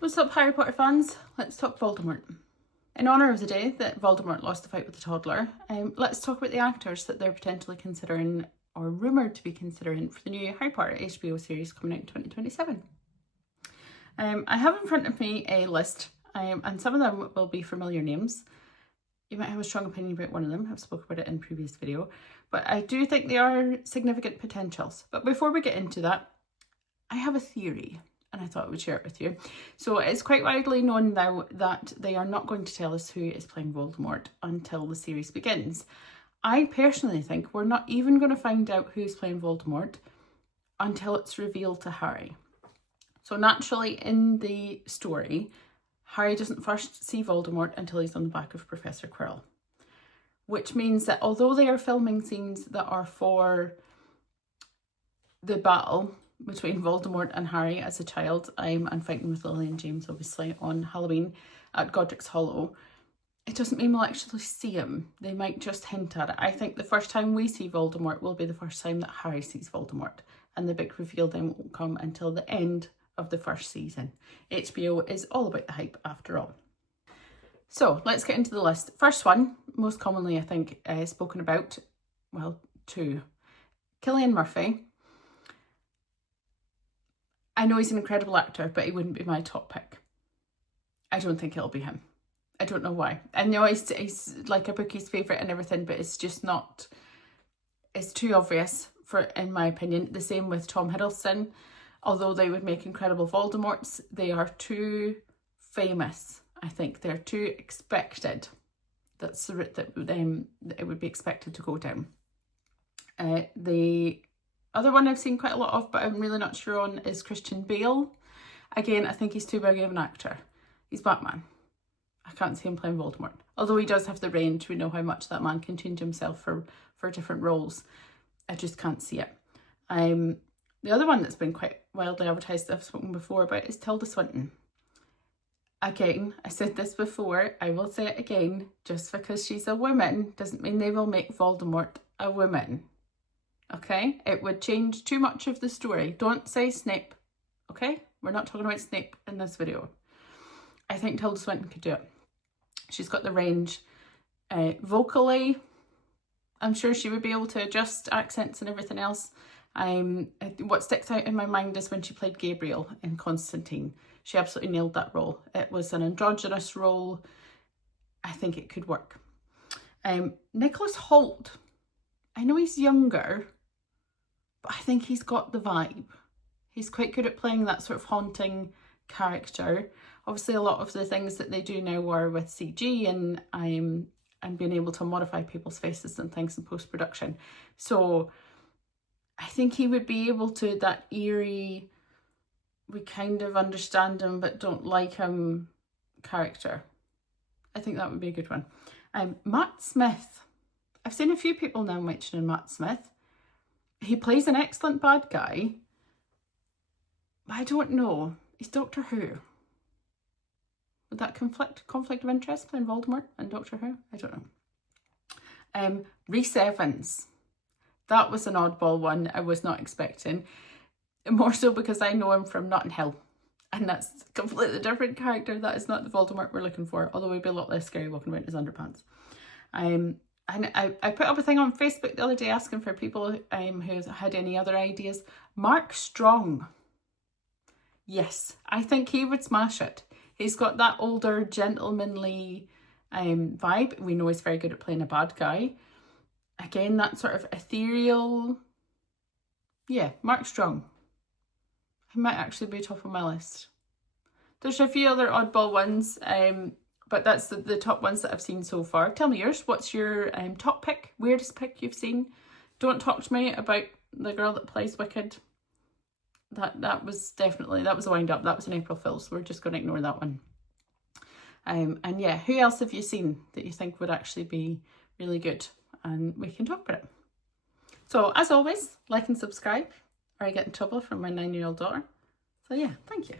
What's up, Harry Potter fans? Let's talk Voldemort. In honour of the day that Voldemort lost the fight with the toddler, let's talk about the actors that they're potentially considering or rumoured to be considering for the new Harry Potter HBO series coming out in 2027. I have in front of me a list, and some of them will be familiar names. You might have a strong opinion about one of them. I've spoken about it in a previous video, but I do think they are significant potentials. But before we get into that, I have a theory, and I thought I would share it with you. So it's quite widely known now that they are not going to tell us who is playing Voldemort until the series begins. I personally think we're not even going to find out who's playing Voldemort until it's revealed to Harry. So naturally in the story, Harry doesn't first see Voldemort until he's on the back of Professor Quirrell. Which means that although they are filming scenes that are for the battle between Voldemort and Harry as a child, and fighting with Lily and James obviously on Halloween at Godric's Hollow, it doesn't mean we'll actually see him. They might just hint at it. I think the first time we see Voldemort will be the first time that Harry sees Voldemort, and the big reveal then won't come until the end of the first season. HBO is all about the hype after all. So let's get into the list. First one, most commonly I think spoken about, well, two. Cillian Murphy. I know he's an incredible actor, but he wouldn't be my top pick. I don't think it'll be him. I don't know why. I know he's like a bookie's favourite and everything, but it's just not, it's too obvious in my opinion. The same with Tom Hiddleston. Although they would make incredible Voldemorts, they are too famous. I think they're too expected. That's the route that it would be expected to go down. The other one I've seen quite a lot of, but I'm really not sure on, is Christian Bale. Again, I think he's too big of an actor. He's Batman. I can't see him playing Voldemort. Although he does have the range, we know how much that man can change himself for different roles. I just can't see it. The other one that's been quite widely advertised that I've spoken before about is Tilda Swinton. Again, I said this before, I will say it again, just because she's a woman doesn't mean they will make Voldemort a woman. Okay? It would change too much of the story. Don't say Snape, okay? We're not talking about Snape in this video. I think Tilda Swinton could do it. She's got the range. Vocally, I'm sure she would be able to adjust accents and everything else. What sticks out in my mind is when she played Gabriel in Constantine. She absolutely nailed that role. It was an androgynous role. I think it could work. Nicholas Hoult. I know he's younger, but I think he's got the vibe. He's quite good at playing that sort of haunting character. Obviously, a lot of the things that they do now are with CG and being able to modify people's faces and things in post-production. So I think he would be able to, that eerie, we kind of understand him but don't like him character. I think that would be a good one. Matt Smith. I've seen a few people now mentioning Matt Smith. He plays an excellent bad guy, but I don't know. He's Doctor Who. Would that conflict of interest playing Voldemort and Doctor Who? I don't know. Rhys Evans. That was an oddball one I was not expecting. More so because I know him from Notting Hill. And that's a completely different character. That is not the Voldemort we're looking for. Although he'd be a lot less scary walking around in his underpants. And I put up a thing on Facebook the other day asking for people who had any other ideas. Mark Strong. Yes, I think he would smash it. He's got that older, gentlemanly vibe. We know he's very good at playing a bad guy. Again, that sort of ethereal. Yeah, Mark Strong. He might actually be top of my list. There's a few other oddball ones, but that's the top ones that I've seen so far. Tell me yours. What's your top pick? Weirdest pick you've seen? Don't talk to me about the girl that plays Wicked. That was a wind up. That was an April Fool, so we're just going to ignore that one. And yeah, who else have you seen that you think would actually be really good? And we can talk about it. So as always, like and subscribe, or I get in trouble from my 9-year-old daughter. So yeah, thank you.